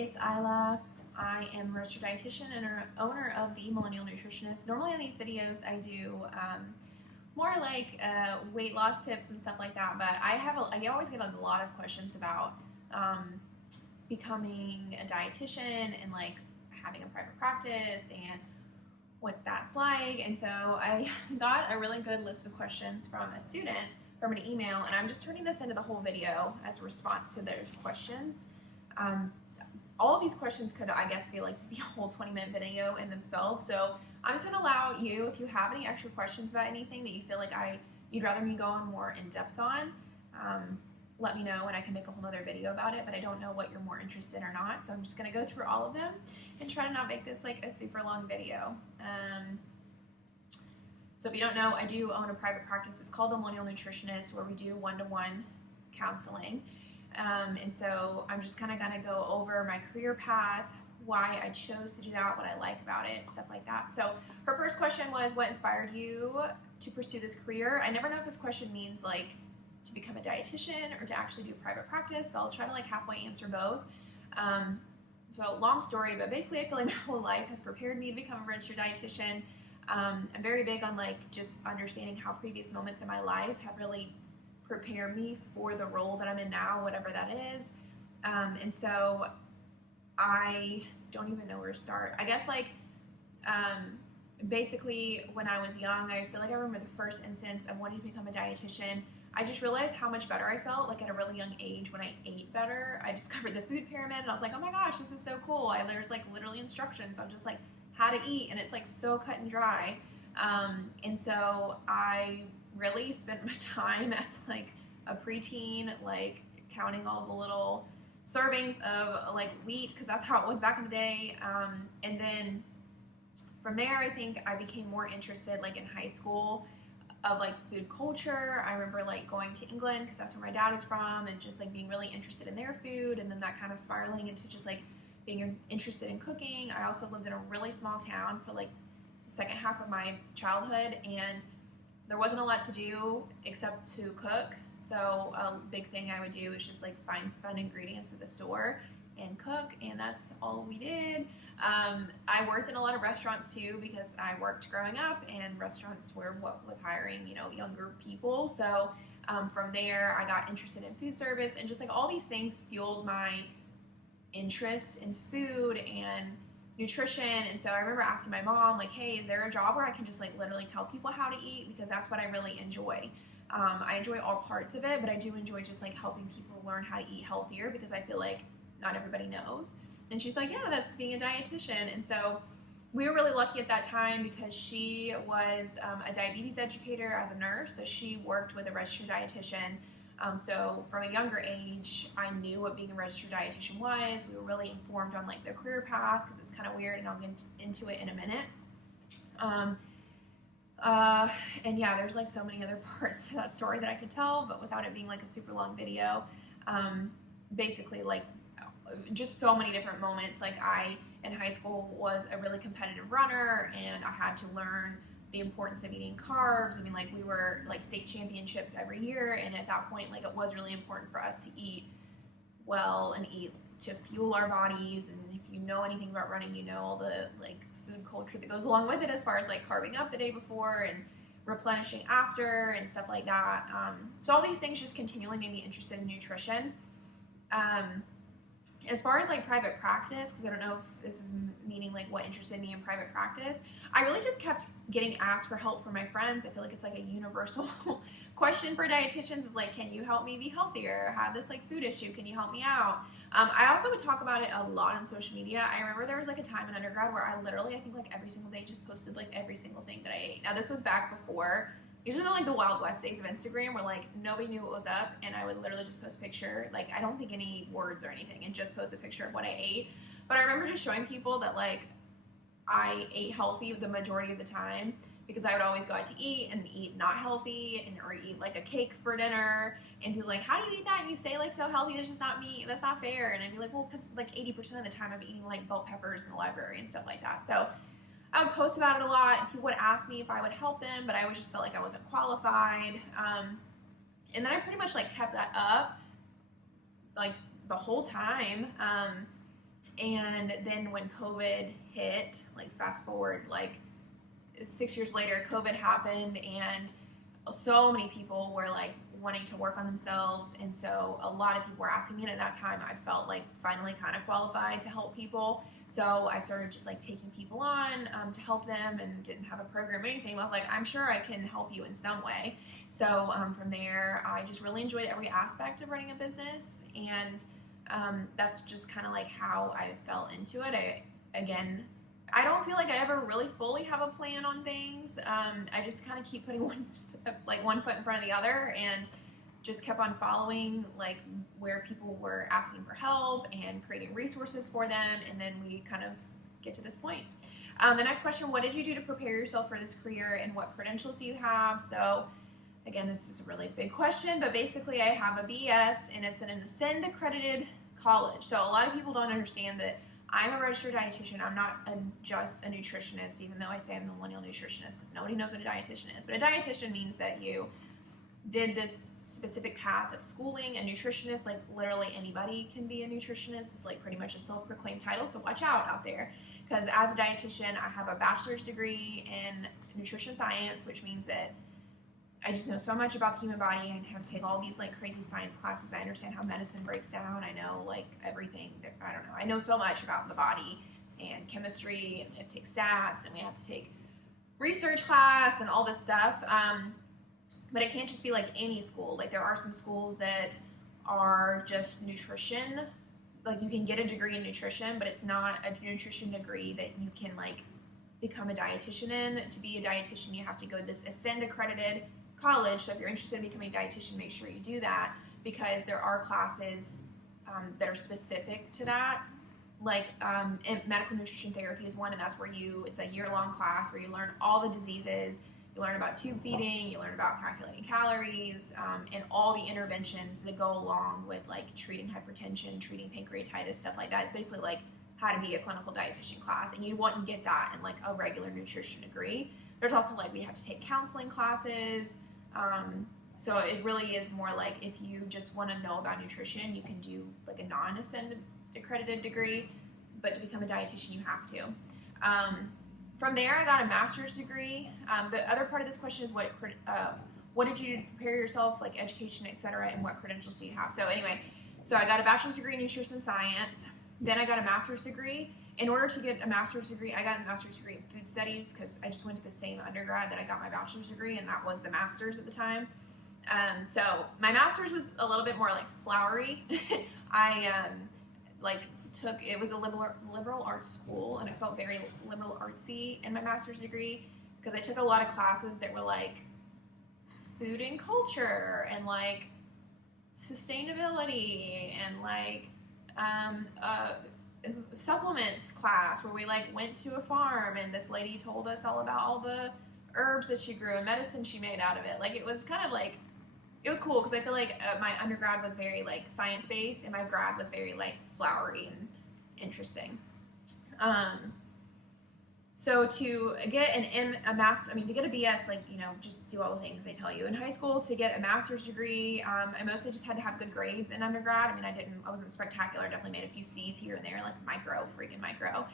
it's Isla. I am a registered dietitian and owner of the Millennial Nutritionist. Normally on these videos I do more like weight loss tips and stuff like that, but I always get a lot of questions about becoming a dietitian and like having a private practice and what that's like. And so I got a really good list of questions from a student from an email, and I'm just turning this into the whole video as a response to those questions. All of these questions could, I guess, be like the whole 20-minute video in themselves. So I'm just going to allow you, if you have any extra questions about anything that you feel like you'd rather me go on more in depth on, let me know and I can make a whole other video about it, but I don't know what you're more interested in or not. So I'm just going to go through all of them and try to not make this like a super long video. So if you don't know, I do own a private practice. It's called the Millennial Nutritionist, where we do one-to-one counseling. And so I'm just kind of going to go over my career path, why I chose to do that, what I like about it, stuff like that. So her first question was, what inspired you to pursue this career? I never know if this question means like to become a dietitian or to actually do private practice. So I'll try to like halfway answer both. So long story, but basically I feel like my whole life has prepared me to become a registered dietitian. I'm very big on like just understanding how previous moments in my life have really prepared me for the role that I'm in now, whatever that is. And so I don't even know where to start. I guess like basically when I was young, I feel like I remember the first instance of wanting to become a dietitian. I just realized how much better I felt like at a really young age when I ate better. I discovered the food pyramid and I was like, oh my gosh, this is so cool. There's like literally instructions on just like how to eat, and it's like so cut and dry. And so I really spent my time as like a preteen, like counting all the little servings of like wheat, because that's how it was back in the day. And then from there, I think I became more interested like in high school of like food culture. I remember like going to England because that's where my dad is from, and just like being really interested in their food, and then that kind of spiraling into just like being interested in cooking. I also lived in a really small town for like the second half of my childhood, and there wasn't a lot to do except to cook. So a big thing I would do is just like find fun ingredients at the store and cook, and that's all we did. I worked in a lot of restaurants too, because I worked growing up, and restaurants were what was hiring, younger people. So from there, I got interested in food service, and just like all these things fueled my interest in food and nutrition. And so I remember asking my mom, like, hey, is there a job where I can just like literally tell people how to eat? Because that's what I really enjoy. I enjoy all parts of it, but I do enjoy just like helping people learn how to eat healthier, because I feel like not everybody knows. And she's like, yeah, that's being a dietitian. And so we were really lucky at that time because she was a diabetes educator as a nurse. So she worked with a registered dietitian. So from a younger age, I knew what being a registered dietitian was. We were really informed on like the career path, because it's kind of weird, and I'll get into it in a minute. And yeah, there's like so many other parts to that story that I could tell, but without it being like a super long video. Basically like just so many different moments. Like I, in high school, was a really competitive runner, and I had to learn the importance of eating carbs. I mean, like we were like state championships every year, and at that point, like it was really important for us to eat well and eat to fuel our bodies. And if you know anything about running, you know all the like food culture that goes along with it, as far as like carving up the day before and replenishing after and stuff like that. So all these things just continually made me interested in nutrition. As far as like private practice, because I don't know if this is meaning like what interested me in private practice, I really just kept getting asked for help from my friends. I feel like it's like a universal question for dietitians, is like, can you help me be healthier? I have this like food issue, can you help me out? I also would talk about it a lot on social media. I remember there was like a time in undergrad where I literally, I think like every single day just posted like every single thing that I ate. Now this was back before, these were like the Wild West days of Instagram, where like nobody knew what was up, and I would literally just post a picture, like I don't think any words or anything, and just post a picture of what I ate. But I remember just showing people that like I ate healthy the majority of the time, because I would always go out to eat and eat not healthy, or eat like a cake for dinner, and be like, how do you eat that and you stay like so healthy? That's just not me, that's not fair. And I'd be like, well, because like 80% of the time I'm eating like bell peppers in the library and stuff like that. So I would post about it a lot, and people would ask me if I would help them, but I always just felt like I wasn't qualified. And then I pretty much like kept that up like the whole time. And then when COVID hit, like fast forward, like 6 years later, COVID happened, and so many people were like wanting to work on themselves. And so a lot of people were asking me, and at that time I felt like finally kind of qualified to help people. So I started just like taking people on to help them, and didn't have a program or anything. I was like, I'm sure I can help you in some way. So from there, I just really enjoyed every aspect of running a business, and that's just kind of like how I fell into it. I don't feel like I ever really fully have a plan on things. I just kind of keep putting one foot in front of the other, and just kept on following like where people were asking for help and creating resources for them, and then we kind of get to this point. The next question: what did you do to prepare yourself for this career, and what credentials do you have? So again, this is a really big question, but basically I have a BS, and it's an Ascend accredited college. So a lot of people don't understand that I'm a registered dietitian. I'm not just a nutritionist, even though I say I'm a millennial nutritionist, because nobody knows what a dietitian is. But a dietitian means that you did this specific path of schooling. A nutritionist, like literally anybody can be a nutritionist. It's like pretty much a self-proclaimed title, so watch out there. Because as a dietitian, I have a bachelor's degree in nutrition science, which means that I just know so much about the human body, and have to take all these like crazy science classes. I understand how medicine breaks down. I know like everything. I don't know. I know so much about the body and chemistry, and I have to take stats, and we have to take research class and all this stuff. But it can't just be like any school. Like there are some schools that are just nutrition. Like you can get a degree in nutrition, but it's not a nutrition degree that you can like become a dietitian in. To be a dietitian, you have to go to this Ascend accredited college. So if you're interested in becoming a dietitian, make sure you do that, because there are classes that are specific to that. Like medical nutrition therapy is one, and that's where it's a year-long class where you learn all the diseases. You learn about tube feeding, you learn about calculating calories, and all the interventions that go along with like treating hypertension, treating pancreatitis, stuff like that. It's basically like how to be a clinical dietitian class, and you wouldn't get that in like a regular nutrition degree. There's also like we have to take counseling classes. So it really is more like if you just want to know about nutrition, you can do like a non-Ascend accredited degree, but to become a dietitian, you have to. From there, I got a master's degree. The other part of this question is what did you do to prepare yourself, like education, etc., and what credentials do you have? So anyway, so I got a bachelor's degree in nutrition science. Then I got a master's degree. In order to get a master's degree, I got a master's degree in food studies, because I just went to the same undergrad that I got my bachelor's degree, and that was the master's at the time. So my master's was a little bit more like flowery. I it was a liberal arts school, and I felt very liberal artsy in my master's degree, because I took a lot of classes that were like food and culture, and like sustainability, and like supplements class where we like went to a farm, and this lady told us all about all the herbs that she grew and medicine she made out of it. Like it was kind of like, it was cool, because I feel like my undergrad was very like science based, and my grad was very like flowery and interesting. So to get to get a BS, like, you know, just do all the things they tell you. In high school, to get a master's degree, I mostly just had to have good grades in undergrad. I mean, I wasn't spectacular. I definitely made a few C's here and there, like freaking micro.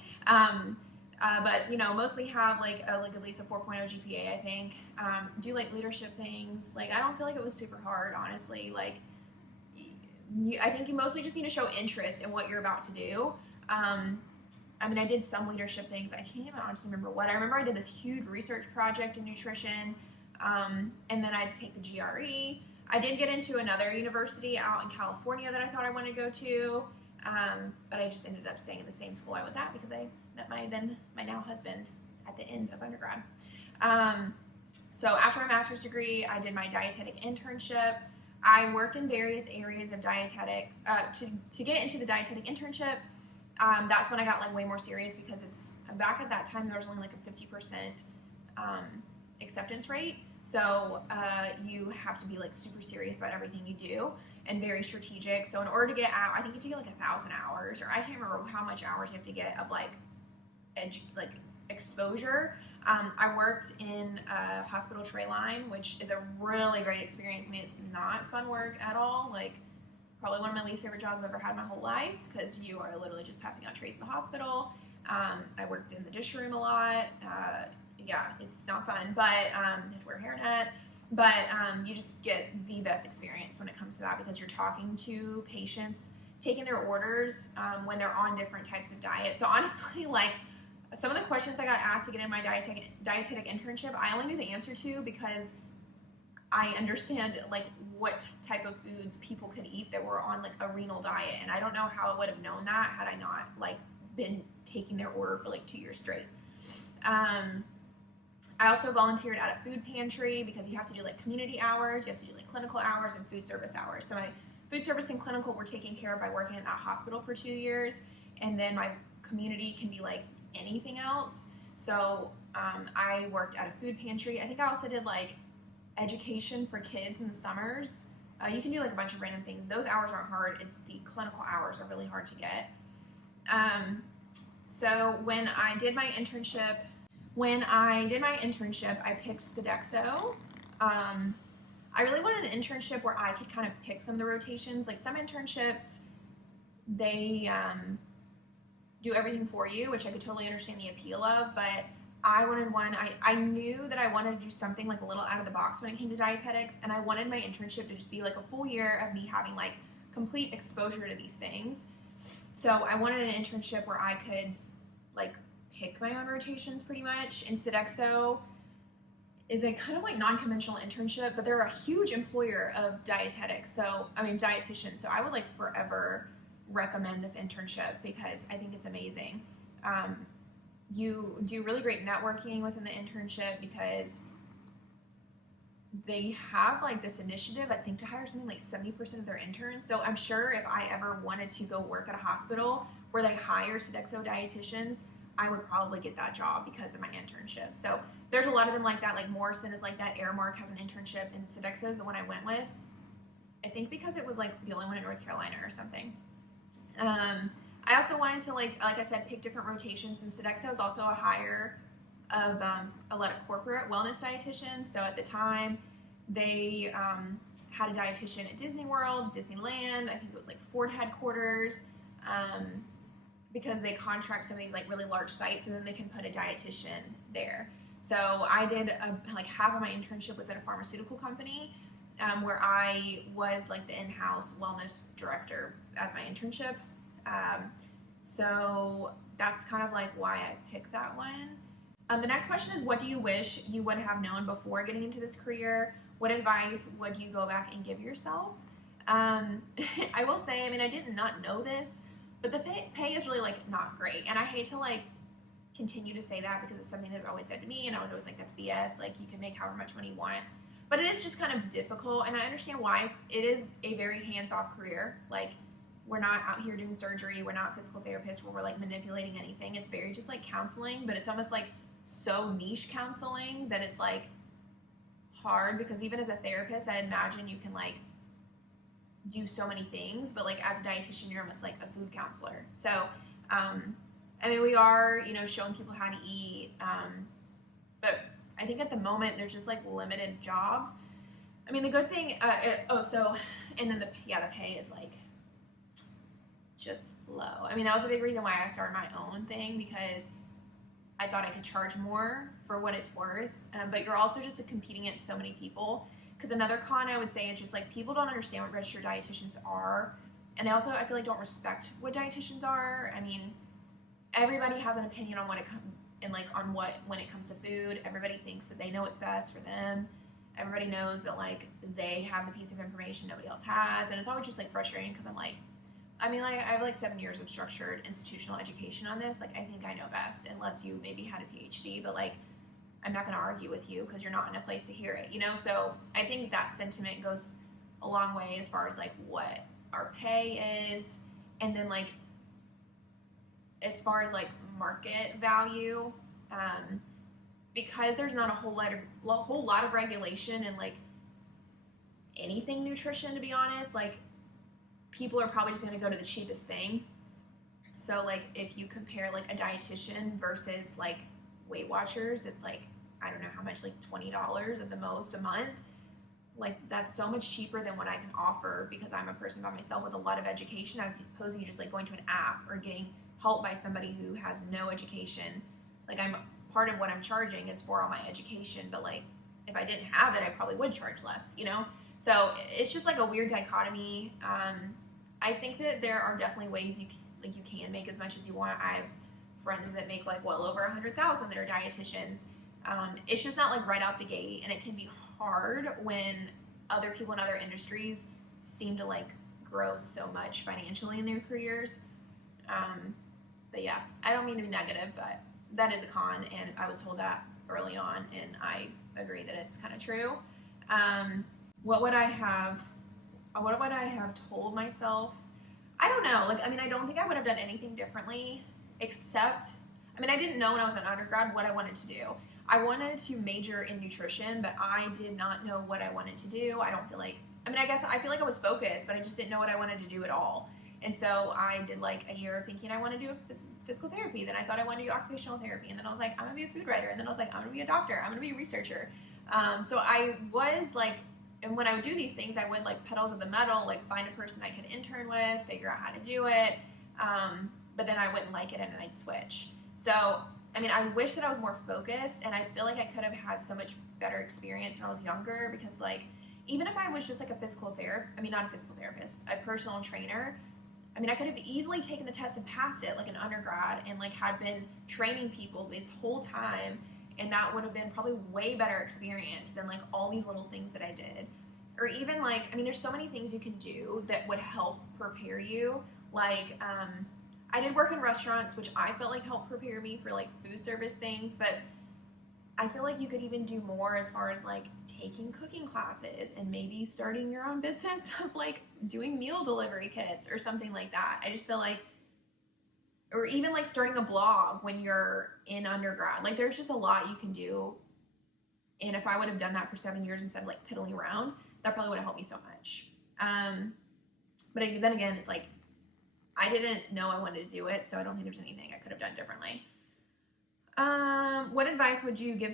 But, you know, mostly have like at least a 4.0 GPA, I think. Do like leadership things. Like, I don't feel like it was super hard, honestly. Like, I think you mostly just need to show interest in what you're about to do. I mean, I did some leadership things. I can't even honestly remember what. I remember I did this huge research project in nutrition, and then I had to take the GRE. I did get into another university out in California that I thought I wanted to go to, but I just ended up staying in the same school I was at, because I met my now husband at the end of undergrad. So after my master's degree, I did my dietetic internship. I worked in various areas of dietetics. To get into the dietetic internship, that's when I got like way more serious, because back at that time there was only like a 50% acceptance rate. So you have to be like super serious about everything you do and very strategic. So in order to get out, I think you have to get like 1,000 hours, or I can't remember how much hours you have to get of like exposure. I worked in a hospital tray line, which is a really great experience. I mean, it's not fun work at all. Like, probably one of my least favorite jobs I've ever had in my whole life, because you are literally just passing out trays in the hospital. I worked in the dish room a lot. Yeah, it's not fun, but you have to wear a hairnet. But you just get the best experience when it comes to that, because you're talking to patients, taking their orders when they're on different types of diets. So honestly, like, some of the questions I got asked to get in my dietetic internship, I only knew the answer to because I understand like what type of foods people could eat that were on like a renal diet, and I don't know how I would have known that had I not like been taking their order for like 2 years straight. I also volunteered at a food pantry, because you have to do like community hours, you have to do like clinical hours and food service hours. So my food service and clinical were taken care of by working in that hospital for 2 years, and then my community can be like anything else. So I worked at a food pantry. I think I also did like education for kids in the summers. You can do like a bunch of random things. Those hours aren't hard. It's the clinical hours are really hard to get. So when I did my internship, I picked Sodexo. I really wanted an internship where I could kind of pick some of the rotations. Like some internships, they do everything for you, which I could totally understand the appeal of, but I wanted one. I knew that I wanted to do something like a little out of the box when it came to dietetics, and I wanted my internship to just be like a full year of me having like complete exposure to these things. So I wanted an internship where I could like pick my own rotations pretty much. And Sodexo is a kind of like non-conventional internship, but they're a huge employer of dietetics. Dietitians. So I would like forever recommend this internship because I think it's amazing. You do really great networking within the internship because they have like this initiative, I think, to hire something like 70% of their interns. So I'm sure if I ever wanted to go work at a hospital where they hire Sodexo dietitians, I would probably get that job because of my internship. So there's a lot of them like that. Like Morrison is like that. Airmark has an internship, and Sodexo is the one I went with. I think because it was like the only one in North Carolina or something. I also wanted to like I said, pick different rotations, and Sodexo is also a hire of a lot of corporate wellness dietitians. So at the time, they had a dietitian at Disney World, Disneyland. I think it was like Ford headquarters, because they contract some of these like really large sites, and then they can put a dietitian there. So I did like half of my internship was at a pharmaceutical company, where I was like the in-house wellness director as my internship. So that's kind of like why I picked that one. The next question is, what do you wish you would have known before getting into this career? What advice would you go back and give yourself? I will say, I mean, I did not know this, but the pay is really like not great. And I hate to like continue to say that because it's something that's always said to me, and I was always like, that's BS. Like, you can make however much money you want. But it is just kind of difficult, and I understand why. It is a very hands-off career. Like, we're not out here doing surgery. We're not physical therapists where we're like manipulating anything. It's very just like counseling, but it's almost like so niche counseling that it's like hard, because even as a therapist, I imagine you can like do so many things, but like as a dietitian, you're almost like a food counselor. So, I mean, we are, showing people how to eat, but I think at the moment there's just like limited jobs. I mean, the good thing, and then the pay is like just low. I mean, that was a big reason why I started my own thing, because I thought I could charge more for what it's worth, but you're also just like, competing against so many people. Because another con I would say is just like people don't understand what registered dietitians are, and they also, I feel like, don't respect what dietitians are. I mean, everybody has an opinion on when it comes to food. Everybody thinks that they know what's best for them. Everybody knows that like they have the piece of information nobody else has, and it's always just like frustrating because I'm like, I mean, like, I have like 7 years of structured institutional education on this. Like, I think I know best, unless you maybe had a PhD, but like, I'm not going to argue with you because you're not in a place to hear it, So I think that sentiment goes a long way as far as like what our pay is, and then like as far as like market value, because there's not a whole lot of regulation and like anything nutrition, to be honest. Like, people are probably just going to go to the cheapest thing. So like if you compare like a dietitian versus like Weight Watchers, it's like, I don't know how much, like $20 at the most a month. like that's so much cheaper than what I can offer because I'm a person by myself with a lot of education, as opposed to just like going to an app or getting help by somebody who has no education. Like I'm part of what I'm charging is for all my education, but like if I didn't have it, I probably would charge less, you know? So it's just like a weird dichotomy. I think that there are definitely ways you can make as much as you want. I have friends that make like well over 100,000 that are dietitians. It's just not like right out the gate, and it can be hard when other people in other industries seem to like grow so much financially in their careers. But yeah, I don't mean to be negative, but that is a con, and I was told that early on, and I agree that it's kind of true. What would I have told myself? I don't know. Like, I mean, I don't think I would have done anything differently, except, I mean, I didn't know when I was an undergrad what I wanted to do. I wanted to major in nutrition, but I did not know what I wanted to do. I don't feel like, I mean, I guess I feel like I was focused, but I just didn't know what I wanted to do at all. And so I did like a year thinking I want to do physical therapy. Then I thought I wanted to do occupational therapy. And then I was like, I'm going to be a food writer. And then I was like, I'm going to be a doctor. I'm going to be a researcher. So I was like, and when I would do these things, I would like pedal to the metal, like find a person I could intern with, figure out how to do it. But then I wouldn't like it and then I'd switch. So, I mean, I wish that I was more focused, and I feel like I could have had so much better experience when I was younger, because like, even if I was just like a not a physical therapist, a personal trainer, I mean, I could have easily taken the test and passed it like an undergrad and like had been training people this whole time. And that would have been probably way better experience than like all these little things that I did. Or even like, I mean, there's so many things you can do that would help prepare you. Like, I did work in restaurants, which I felt like helped prepare me for like food service things, but I feel like you could even do more as far as like taking cooking classes and maybe starting your own business of like doing meal delivery kits or something like that. I just feel like, or even like starting a blog when you're in undergrad. Like there's just a lot you can do. And if I would have done that for 7 years instead of like piddling around, that probably would have helped me so much. But then again, it's like, I didn't know I wanted to do it, so I don't think there's anything I could have done differently. What advice would you give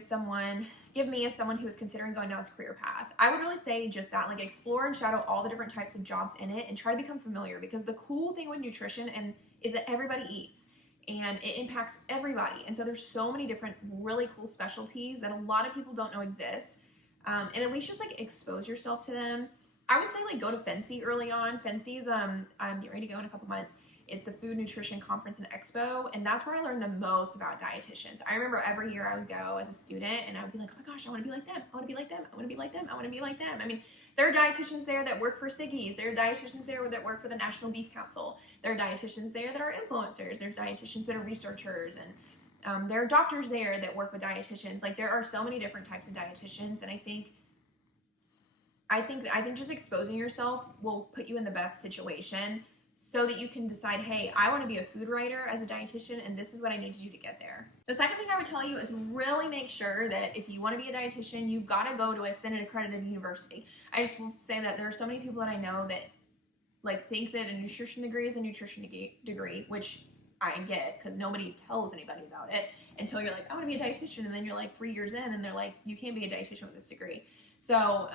me as someone who is considering going down this career path? I would really say just that, like explore and shadow all the different types of jobs in it and try to become familiar, because the cool thing with nutrition is that everybody eats and it impacts everybody. And so there's so many different really cool specialties that a lot of people don't know exist. And at least just like expose yourself to them. I would say like go to FNCE early on. FNCE's, I'm getting ready to go in a couple months. It's the Food Nutrition Conference and Expo, and that's where I learned the most about dietitians. I remember every year I would go as a student, and I would be like, oh my gosh, I want to be like them. I want to be like them. I want to be like them. I want to be like them. I mean, there are dietitians there that work for Siggy's. There are dietitians there that work for the National Beef Council. There are dietitians there that are influencers. There's dietitians that are researchers, and there are doctors there that work with dietitians. Like there are so many different types of dietitians, and I think just exposing yourself will put you in the best situation so that you can decide, hey, I want to be a food writer as a dietitian, and this is what I need to do to get there. The second thing I would tell you is really make sure that if you want to be a dietitian, you've got to go to a Senate accredited university. I just will say that there are so many people that I know that like think that a nutrition degree is a nutrition degree, which I get because nobody tells anybody about it until you're like, I want to be a dietitian, and then you're like 3 years in and they're like, you can't be a dietitian with this degree. So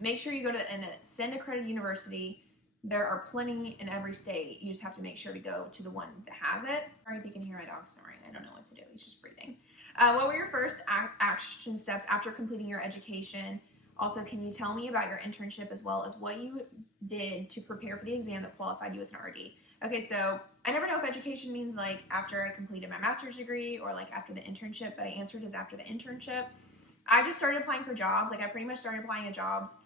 make sure you go to a SEND accredited university. There are plenty in every state. You just have to make sure to go to the one that has it. Sorry if you can hear my dog snoring. I don't know what to do. He's just breathing. What were your first action steps after completing your education? Also, can you tell me about your internship as well as what you did to prepare for the exam that qualified you as an RD? Okay, so I never know if education means like after I completed my master's degree or like after the internship, but I answered as after the internship. I just started applying for jobs. Like I pretty much started applying at jobs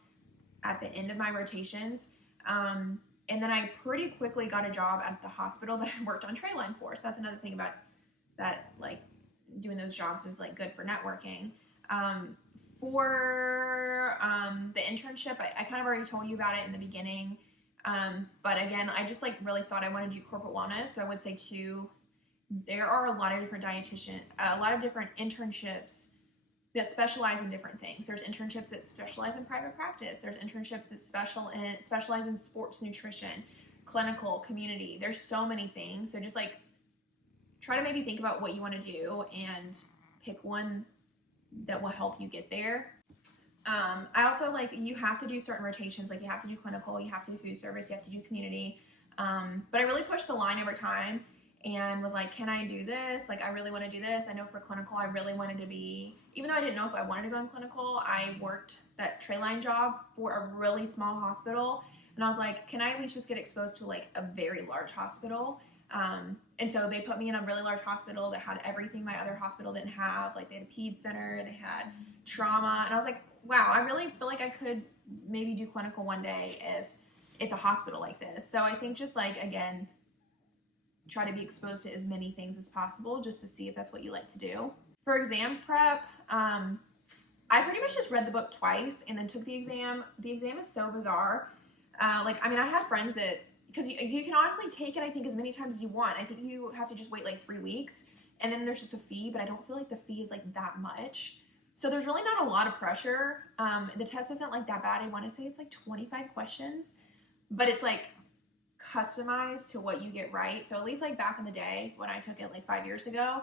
at the end of my rotations. And then I pretty quickly got a job at the hospital that I worked on tray line for. So that's another thing about that, like doing those jobs is like good for networking. For the internship, I kind of already told you about it in the beginning. But again, I just like really thought I wanted to do corporate wellness. So I would say too, there are a lot of different internships that specialize in different things. There's internships that specialize in private practice. There's internships that specialize in sports nutrition, clinical, community. There's so many things. So just like try to maybe think about what you want to do and pick one that will help you get there. I also, like, you have to do certain rotations. Like, you have to do clinical, you have to do food service, you have to do community. But I really pushed the line over time and was like, can I do this? Like, I really want to do this. I know for clinical, I really wanted to be, even though I didn't know if I wanted to go in clinical, I worked that tray line job for a really small hospital. And I was like, can I at least just get exposed to, like, a very large hospital? And so they put me in a really large hospital that had everything my other hospital didn't have. Like, they had a peds center, they had trauma. And I was like, wow, I really feel like I could maybe do clinical one day if it's a hospital like this. So I think just, like, again, try to be exposed to as many things as possible just to see if that's what you like to do. For exam prep, I pretty much just read the book twice and then took the exam. The exam is so bizarre. I have friends that, because you can honestly take it, I think, as many times as you want. I think you have to just wait like 3 weeks, and then there's just a fee, but I don't feel like the fee is like that much. So there's really not a lot of pressure. The test isn't like that bad. I want to say it's like 25 questions, but it's like customized to what you get right. So at least like back in the day when I took it like 5 years ago,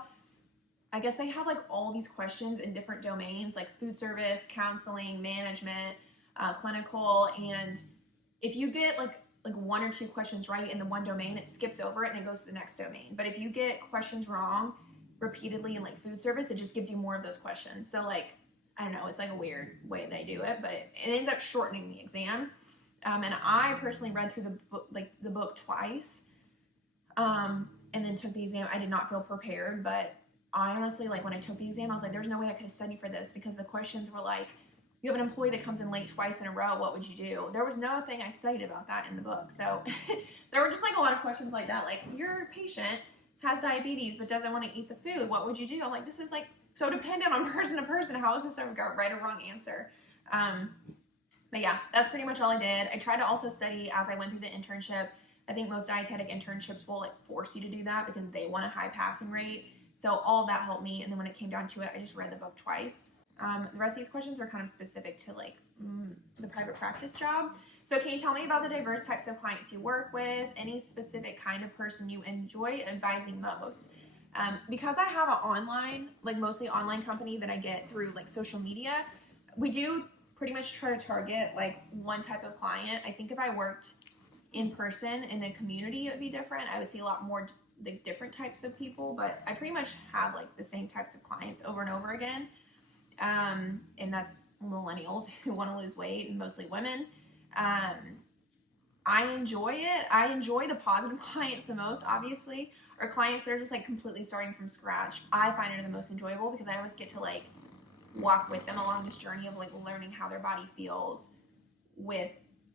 I guess they have like all these questions in different domains, like food service, counseling, management, clinical, and if you get like 1 or 2 questions right in the one domain, it skips over it and it goes to the next domain. But if you get questions wrong repeatedly in like food service, it just gives you more of those questions. So like, I don't know, it's like a weird way they do it, but it ends up shortening the exam. And I personally read through the book twice, and then took the exam. I did not feel prepared, but I honestly, like, when I took the exam, I was like, there's no way I could have studied for this, because the questions were like, you have an employee that comes in late twice in a row, what would you do? There was nothing I studied about that in the book. So there were just like a lot of questions like that. Like, your patient has diabetes but doesn't want to eat the food. What would you do? I'm like, this is like so dependent on person to person. How is this a right or wrong answer? But yeah, that's pretty much all I did. I tried to also study as I went through the internship. I think most dietetic internships will like force you to do that because they want a high passing rate. So all of that helped me. And then when it came down to it, I just read the book twice. The rest of these questions are kind of specific to like the private practice job. So can you tell me about the diverse types of clients you work with? Any specific kind of person you enjoy advising most? Because I have an online, like mostly online company that I get through like social media, we do pretty much try to target like one type of client. I think if I worked in person in a community, it would be different. I would see a lot more like different types of people, but I pretty much have like the same types of clients over and over again. And that's millennials who want to lose weight, and mostly women. I enjoy it. I enjoy the positive clients the most, obviously, or clients that are just like completely starting from scratch. I find it the most enjoyable because I always get to like walk with them along this journey of like learning how their body feels with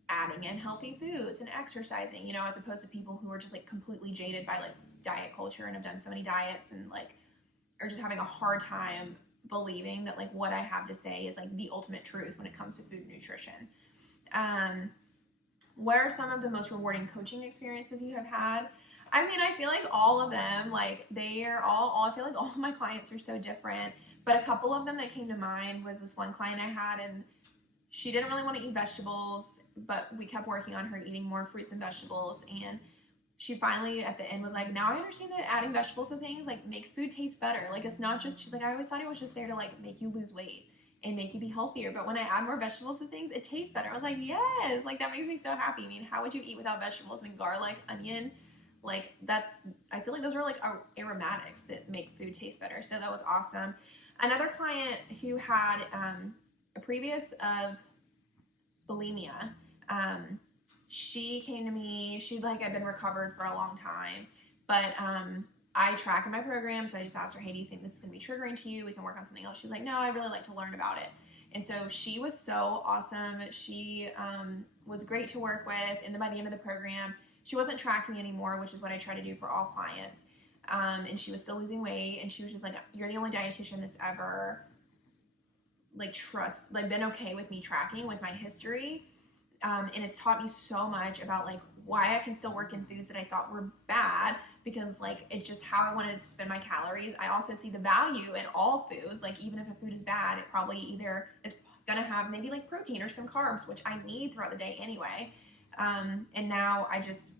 adding in healthy foods and exercising, you know, as opposed to people who are just like completely jaded by like diet culture and have done so many diets and like are just having a hard time believing that like what I have to say is like the ultimate truth when it comes to food and nutrition. What are some of the most rewarding coaching experiences you have had? I mean, I feel like all of them, like they are all I feel like all of my clients are so different, but a couple of them that came to mind was this one client I had, and she didn't really want to eat vegetables, but we kept working on her eating more fruits and vegetables, and she finally at the end was like, now I understand that adding vegetables to things like makes food taste better. Like, it's not just, she's like, I always thought it was just there to like make you lose weight and make you be healthier, but when I add more vegetables to things, it tastes better. I was like, yes, like that makes me so happy. I mean, how would you eat without vegetables? I mean, garlic, onion, like that's, I feel like those are like aromatics that make food taste better. So that was awesome. Another client who had a previous of bulimia, she came to me, she like had been recovered for a long time, but I track in my program, so I just asked her, hey, do you think this is going to be triggering to you? We can work on something else. She's like, no, I really like to learn about it. And so she was so awesome. She was great to work with, and then by the end of the program, she wasn't tracking anymore, which is what I try to do for all clients, and she was still losing weight, and she was just like, you're the only dietitian that's ever been okay with me tracking with my history. And it's taught me so much about like why I can still work in foods that I thought were bad, because like it's just how I wanted to spend my calories. I also see the value in all foods. Like even if a food is bad, it probably either is gonna have maybe like protein or some carbs, which I need throughout the day anyway. And now I just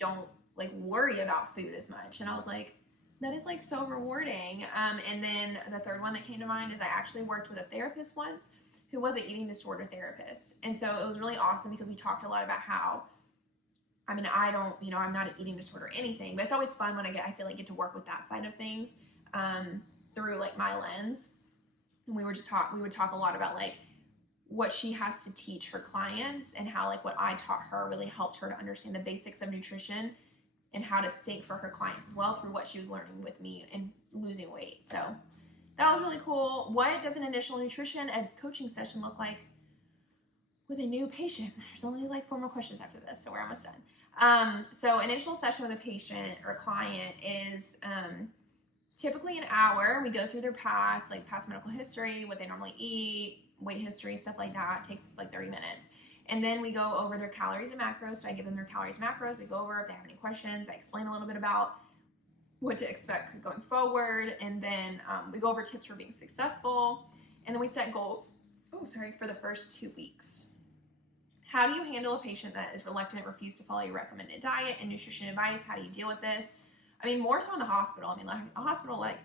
don't like worry about food as much. And I was like, that is like so rewarding. And then the third one that came to mind is I actually worked with a therapist once who was an eating disorder therapist. And so it was really awesome because we talked a lot about how, I mean, I don't, you know, I'm not an eating disorder or anything, but it's always fun when I feel like get to work with that side of things through like my lens. And we would talk a lot about like what she has to teach her clients and how like what I taught her really helped her to understand the basics of nutrition and how to think for her clients as well through what she was learning with me and losing weight. So that was really cool. What does an initial nutrition and coaching session look like with a new patient? There's only like 4 more questions after this, so we're almost done. So an initial session with a patient or a client is typically an hour. We go through their past medical history, what they normally eat, weight history, stuff like that. It takes like 30 minutes. And then we go over their calories and macros. So I give them their calories and macros. We go over if they have any questions. I explain a little bit about what to expect going forward. And then we go over tips for being successful. And then we set goals, for the first 2 weeks. How do you handle a patient that is reluctant, refuse to follow your recommended diet and nutrition advice? How do you deal with this? I mean, more so in the hospital. I mean, like a hospital, like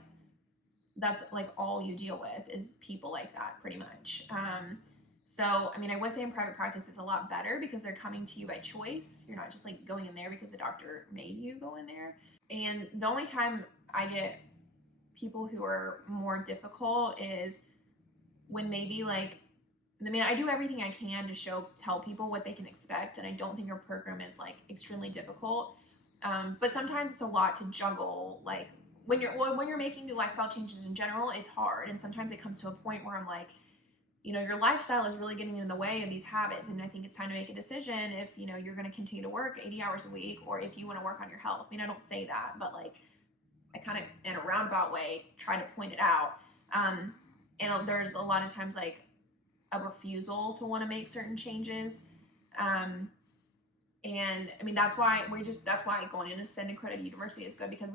that's like all you deal with is people like that pretty much. So, I mean, I would say in private practice, it's a lot better because they're coming to you by choice. You're not just like going in there because the doctor made you go in there. And the only time I get people who are more difficult is when maybe like, I mean, I do everything I can to tell people what they can expect. And I don't think your program is like extremely difficult. But sometimes it's a lot to juggle. Like when you're making new lifestyle changes in general, it's hard. And sometimes it comes to a point where I'm like, you know, your lifestyle is really getting in the way of these habits. And I think it's time to make a decision if, you know, you're going to continue to work 80 hours a week or if you want to work on your health. I mean, I don't say that, but like I kind of in a roundabout way try to point it out. And there's a lot of times like a refusal to want to make certain changes. And I mean, that's why going into Ascend Accredited University is good because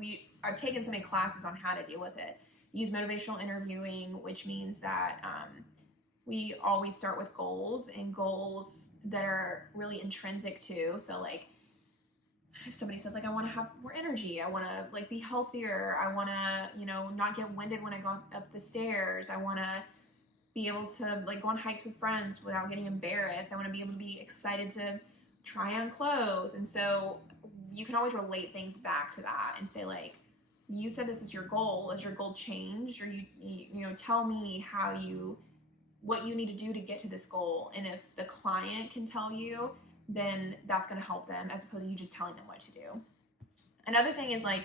I've taken so many classes on how to deal with it. Use motivational interviewing, which means that we always start with goals and goals that are really intrinsic to. So like if somebody says like, I want to have more energy, I want to like be healthier, I want to, you know, not get winded when I go up the stairs, I want to be able to like go on hikes with friends without getting embarrassed, I want to be able to be excited to try on clothes. And so you can always relate things back to that and say like, you said this is your goal. Has your goal changed? Or you know, tell me what you need to do to get to this goal. And if the client can tell you, then that's going to help them as opposed to you just telling them what to do. Another thing is like,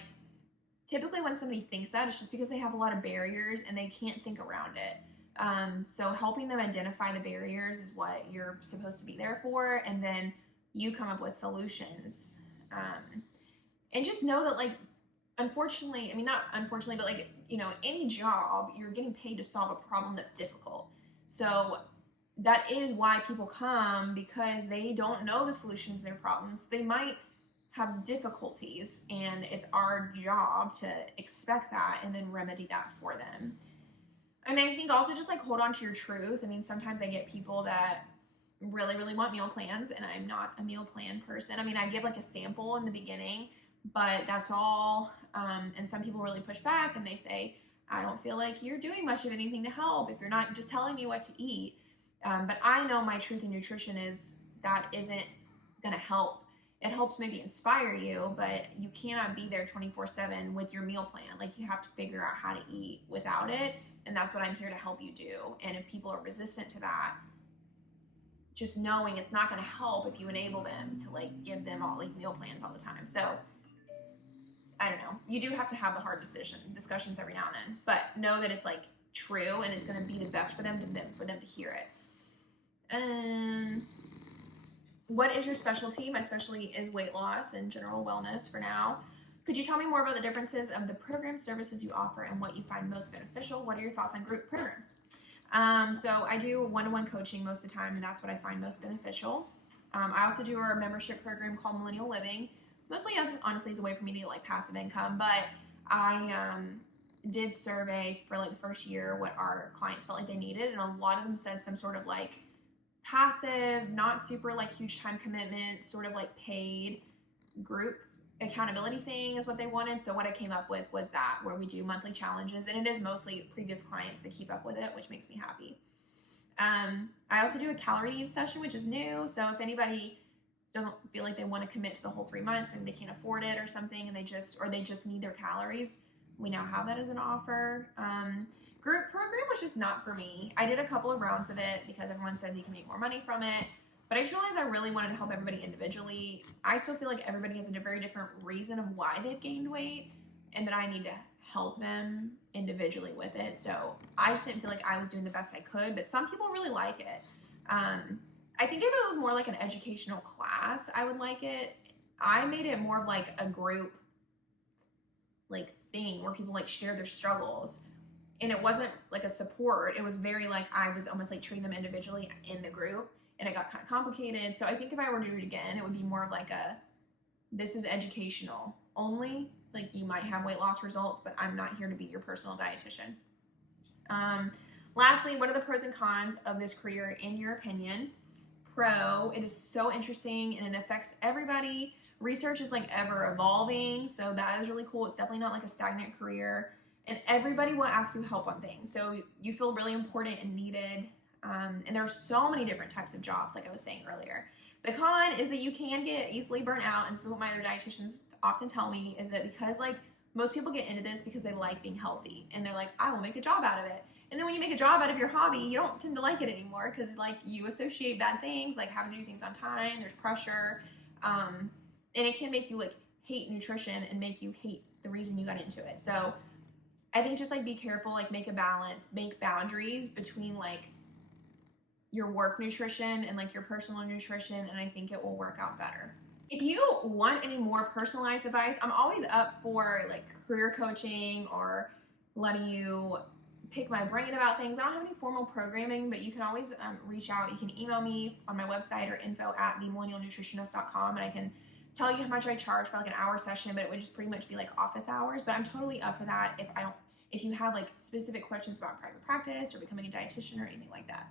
typically when somebody thinks that, it's just because they have a lot of barriers and they can't think around it. So helping them identify the barriers is what you're supposed to be there for. And then you come up with solutions. And just know that like, unfortunately, I mean, not unfortunately, but like, you know, any job, you're getting paid to solve a problem that's difficult. So that is why people come, because they don't know the solutions to their problems. They might have difficulties, and it's our job to expect that and then remedy that for them. And I think also just like hold on to your truth. I mean, sometimes I get people that really, really want meal plans, and I'm not a meal plan person. I mean, I give like a sample in the beginning, but that's all. And some people really push back and they say, I don't feel like you're doing much of anything to help if you're not just telling me what to eat. But I know my truth in nutrition is that isn't going to help. It helps maybe inspire you, but you cannot be there 24/7 with your meal plan. Like you have to figure out how to eat without it. And that's what I'm here to help you do. And if people are resistant to that, just knowing it's not going to help if you enable them to like give them all these meal plans all the time. So I don't know. You do have to have the hard discussions every now and then, but know that it's like true and it's going to be the best for them to hear it. What is your specialty? My specialty is weight loss and general wellness for now. Could you tell me more about the differences of the program services you offer and what you find most beneficial? What are your thoughts on group programs? So I do one-to-one coaching most of the time, and that's what I find most beneficial. I also do a membership program called Millennial Living. Mostly, honestly, it's a way for me to get like passive income, but I did survey for like the first year what our clients felt like they needed, and a lot of them said some sort of like passive, not super like huge time commitment, sort of like paid group accountability thing is what they wanted. So what I came up with was that, where we do monthly challenges, and it is mostly previous clients that keep up with it, which makes me happy. I also do a calorie needs session, which is new. So if anybody doesn't feel like they want to commit to the whole 3 months, maybe they can't afford it or something, and they just need their calories, we now have that as an offer. Group program was just not for me. I did a couple of rounds of it because everyone says you can make more money from it, but I just realized I really wanted to help everybody individually. I still feel like everybody has a very different reason of why they've gained weight, and that I need to help them individually with it. So I just didn't feel like I was doing the best I could, but some people really like it. I think if it was more like an educational class, I would like it. I made it more of like a group like thing where people like share their struggles, and it wasn't like a support. It was very like I was almost like treating them individually in the group, and it got kind of complicated. So I think if I were to do it again, it would be more of like this is educational only. Like you might have weight loss results, but I'm not here to be your personal dietitian. Lastly, what are the pros and cons of this career in your opinion? Pro, it is so interesting and it affects everybody. Research is like ever evolving, so that is really cool. It's definitely not like a stagnant career, and everybody will ask you help on things, so you feel really important and needed. And there are so many different types of jobs, like I was saying earlier. The con is that you can get easily burnt out, and this is what my other dietitians often tell me, is that because like most people get into this because they like being healthy, and they're like, I will make a job out of it. And then when you make a job out of your hobby, you don't tend to like it anymore because like you associate bad things, like having to do things on time, there's pressure, and it can make you like hate nutrition and make you hate the reason you got into it. So I think just like be careful, like make a balance, make boundaries between like your work nutrition and like your personal nutrition, and I think it will work out better. If you want any more personalized advice, I'm always up for like career coaching or letting you pick my brain about things. I don't have any formal programming, but you can always reach out. You can email me on my website or info@themillennialnutritionist.com, and I can tell you how much I charge for like an hour session, but it would just pretty much be like office hours. But I'm totally up for that if you have like specific questions about private practice or becoming a dietitian or anything like that.